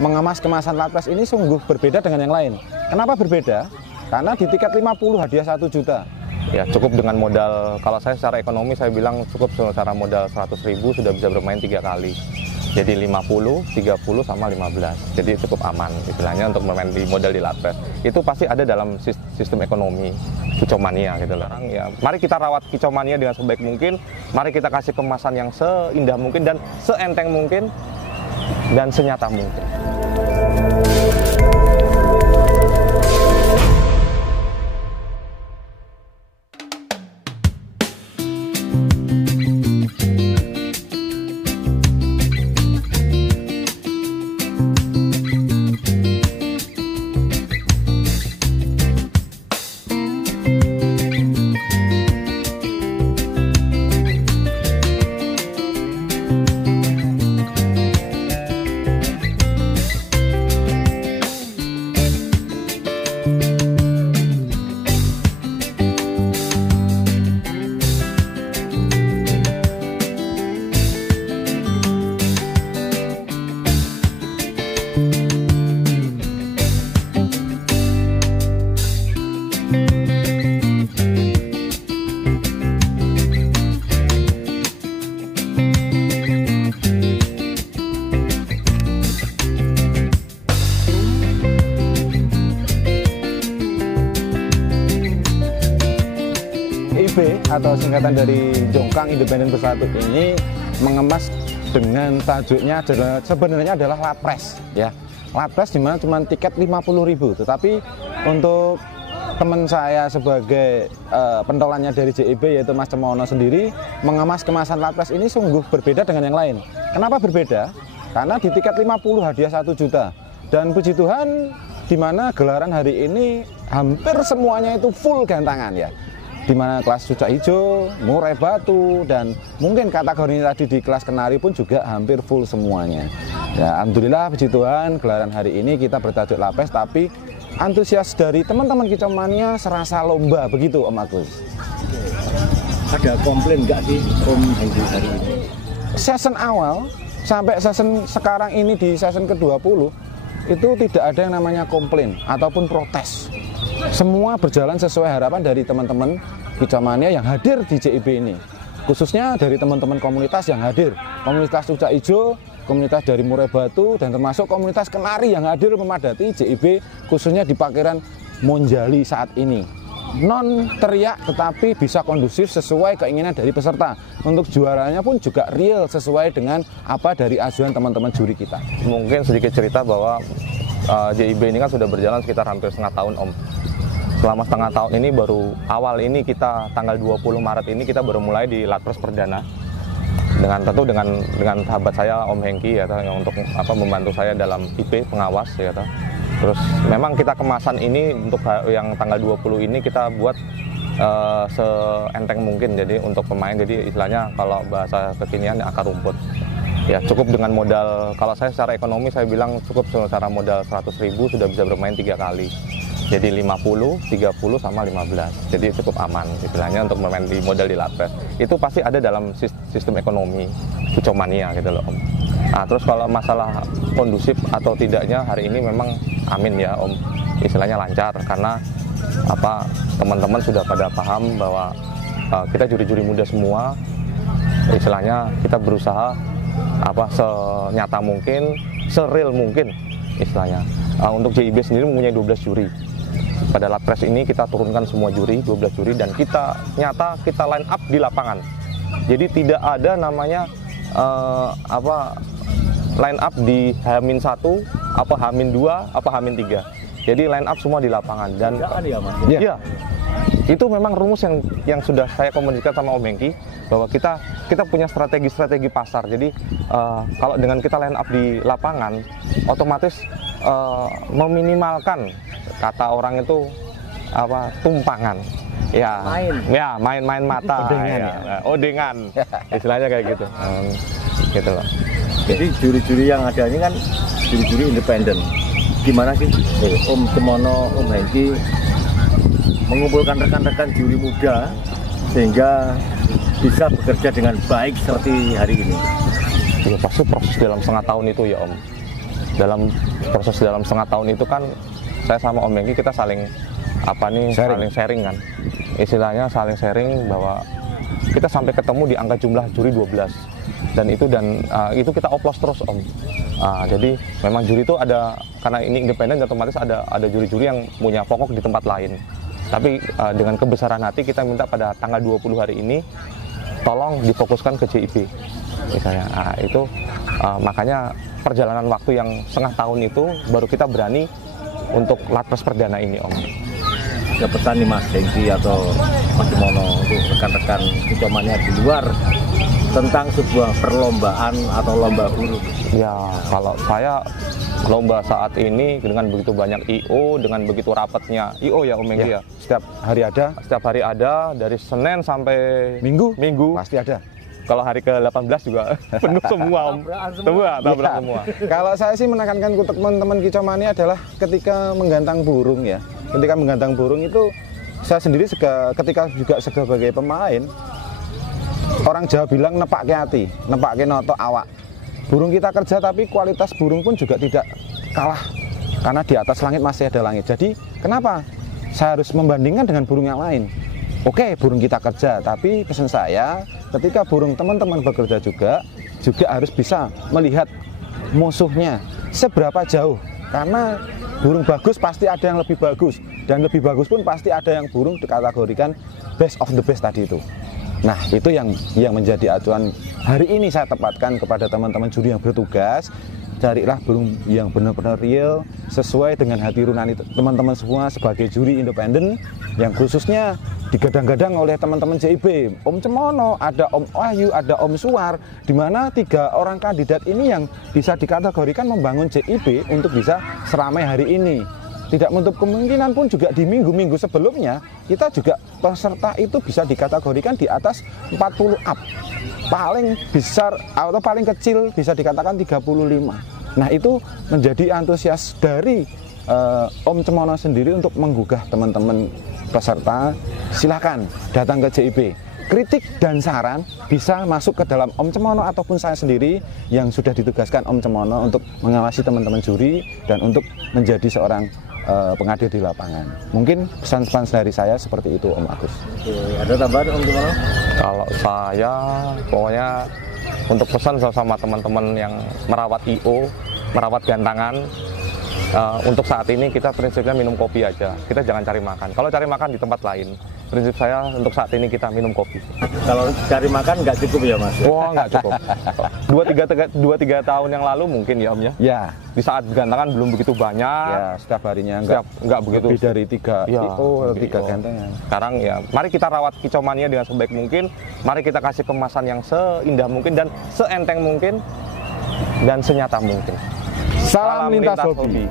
mengemas kemasan Lapres ini sungguh berbeda dengan yang lain. Kenapa berbeda? Karena di tiket 50 hadiah 1 juta. Ya cukup dengan modal, kalau saya secara ekonomi saya bilang cukup secara modal 100.000 sudah bisa bermain 3 kali. Jadi 50, 30 sama 15. Jadi cukup aman istilahnya untuk bermain di modal di Lapres. Itu pasti ada dalam sistem ekonomi kicomania gitu loh. Ya, mari kita rawat kicomania dengan sebaik mungkin. Mari kita kasih kemasan yang seindah mungkin dan seenteng mungkin dan senyata mungkin. IB atau singkatan dari Jongkang Independen Bersatu ini mengemas dengan tajuknya sebenarnya adalah Lapres ya. Lapres dimana cuma tiket 50.000, tetapi untuk teman saya sebagai pentolannya dari JIB yaitu Mas Cemono sendiri mengemas kemasan Lapres ini sungguh berbeda dengan yang lain. Kenapa berbeda? Karena di tiket 50 hadiah 1 juta. Dan puji Tuhan di mana gelaran hari ini hampir semuanya itu full gantangan ya. Di mana kelas Cucak Hijau, Murai Batu, dan mungkin kategori tadi di kelas Kenari pun juga hampir full semuanya. Ya, alhamdulillah puji Tuhan gelaran hari ini kita bertajuk Lapres, tapi antusias dari teman-teman kicomania serasa lomba begitu Om Agus. Ada komplain nggak sih Om Hengki hari ini? Season awal sampai season sekarang ini di season ke-20 itu tidak ada yang namanya komplain ataupun protes. Semua berjalan sesuai harapan dari teman-teman kicomania yang hadir di JIB ini. Khususnya dari teman-teman komunitas yang hadir. Komunitas Cucak Hijau, komunitas dari Murai Batu, dan termasuk komunitas Kenari yang hadir memadati JIB khususnya di parkiran Monjali saat ini. Non teriak tetapi bisa kondusif sesuai keinginan dari peserta. Untuk juaranya pun juga real sesuai dengan apa dari ajuan teman-teman juri kita. Mungkin sedikit cerita bahwa JIB ini kan sudah berjalan sekitar hampir setengah tahun Om. Selama setengah tahun ini baru awal ini kita tanggal 20 Maret ini kita baru mulai di Lapres Perdana. Tentu dengan sahabat saya Om Hengki ya yang untuk membantu saya dalam IP pengawas ya. Terus memang kita kemasan ini untuk yang tanggal 20 ini kita buat seenteng mungkin jadi untuk pemain, jadi istilahnya kalau bahasa kekinian akar rumput. Ya cukup dengan modal, kalau saya secara ekonomi saya bilang cukup secara modal 100.000 sudah bisa bermain 3 kali. Jadi 50, 30 sama 15. Jadi cukup aman istilahnya untuk bermain di modal di Lapres. Itu pasti ada dalam sistem ekonomi kicomania gitu loh Om. Nah, terus kalau masalah kondusif atau tidaknya hari ini memang amin ya Om. Istilahnya lancar karena teman-teman sudah pada paham bahwa kita juri-juri muda semua. Istilahnya kita berusaha senyata mungkin, seril mungkin istilahnya. Untuk JIB sendiri mempunyai 12 juri. Pada Lapres ini kita turunkan semua juri, 12 juri, dan kita line up di lapangan. Jadi tidak ada namanya line up di H-1, H-2, H-3. Jadi line up semua di lapangan dan ya, itu memang rumus yang sudah saya komunikasikan sama Om Hengki bahwa kita punya strategi pasar. Jadi kalau dengan kita line up di lapangan, otomatis meminimalkan kata orang itu tumpangan ya, main mata odengan istilahnya kayak gitu gitu loh. Jadi juri-juri yang ada ini kan juri-juri independen. Gimana sih Om Cemono, Om Hengki mengumpulkan rekan-rekan juri muda sehingga bisa bekerja dengan baik seperti hari ini? Ya, pasti proses dalam setengah tahun itu ya Om. dalam proses dalam setengah tahun itu kan saya sama Om Hengki kita saling saling sharing kan. Istilahnya saling sharing bahwa kita sampai ketemu di angka jumlah juri 12 dan itu kita oplos terus Om. Jadi memang juri itu ada, karena ini independen otomatis ada juri-juri yang punya pokok di tempat lain. Tapi dengan kebesaran hati kita minta pada tanggal 20 hari ini tolong difokuskan ke JIB misalnya. Itu makanya perjalanan waktu yang setengah tahun itu baru kita berani untuk Latpres perdana ini Om. Ada pesan nih Mas Hengki atau Mas Mono untuk rekan-rekan Kicomania di luar tentang sebuah perlombaan atau lomba huruf? Ya, kalau saya lomba saat ini dengan begitu banyak IO, dengan begitu rapatnya IO ya Om Hengki ya. Setiap hari ada dari Senin sampai Minggu pasti ada. Kalau hari ke-18 juga penuh semua Om. Tabrak semua. Kalau saya sih menekankan untuk teman-teman Kicomania adalah ketika menggantang burung ya. Ketika menggantang burung itu saya sendiri ketika juga sebagai pemain, orang Jawa bilang nepake hati, nepake noto awak. Burung kita kerja tapi kualitas burung pun juga tidak kalah karena di atas langit masih ada langit. Jadi kenapa saya harus membandingkan dengan burung yang lain? Oke, burung kita kerja, tapi pesan saya ketika burung teman-teman bekerja juga harus bisa melihat musuhnya seberapa jauh. Karena burung bagus pasti ada yang lebih bagus, dan lebih bagus pun pasti ada yang burung dikategorikan best of the best tadi itu. Nah, itu yang menjadi acuan hari ini saya tepatkan kepada teman-teman juri yang bertugas. Carilah burung yang benar-benar real, sesuai dengan hati nurani teman-teman semua sebagai juri independen, yang khususnya digadang-gadang oleh teman-teman JIB. Om Cemono, ada Om Wahyu, ada Om Suwar, di mana 3 orang kandidat ini yang bisa dikategorikan membangun JIB untuk bisa seramai hari ini. Tidak menutup kemungkinan pun juga di minggu-minggu sebelumnya kita juga peserta itu bisa dikategorikan di atas 40 up. Paling besar atau paling kecil bisa dikatakan 35. Nah, itu menjadi antusias dari Om Cemono sendiri untuk menggugah teman-teman peserta. Silakan datang ke JIB. Kritik dan saran bisa masuk ke dalam Om Cemono ataupun saya sendiri yang sudah ditugaskan Om Cemono untuk mengawasi teman-teman juri dan untuk menjadi seorang pengadil di lapangan. Mungkin pesan-pesan dari saya seperti itu Om Agus. Ada tambahan Om Cemono? Kalau saya pokoknya untuk pesan sama teman-teman yang merawat IO, merawat gantangan, untuk saat ini kita prinsipnya minum kopi aja. Kita jangan cari makan. Kalau cari makan di tempat lain. Prinsip saya untuk saat ini kita minum kopi. Kalau cari makan nggak cukup ya Mas? Wah, nggak cukup. 2-3 tahun yang lalu mungkin ya Om ya. Ya. Di saat gantangan belum begitu banyak. Ya, setiap harinya nggak begitu. Lebih dari 3 ya, atau 3 gantangan. Sekarang ya, mari kita rawat Kicomania dengan sebaik mungkin. Mari kita kasih kemasan yang seindah mungkin dan seenteng mungkin dan senyata mungkin. Salam lintas hobi.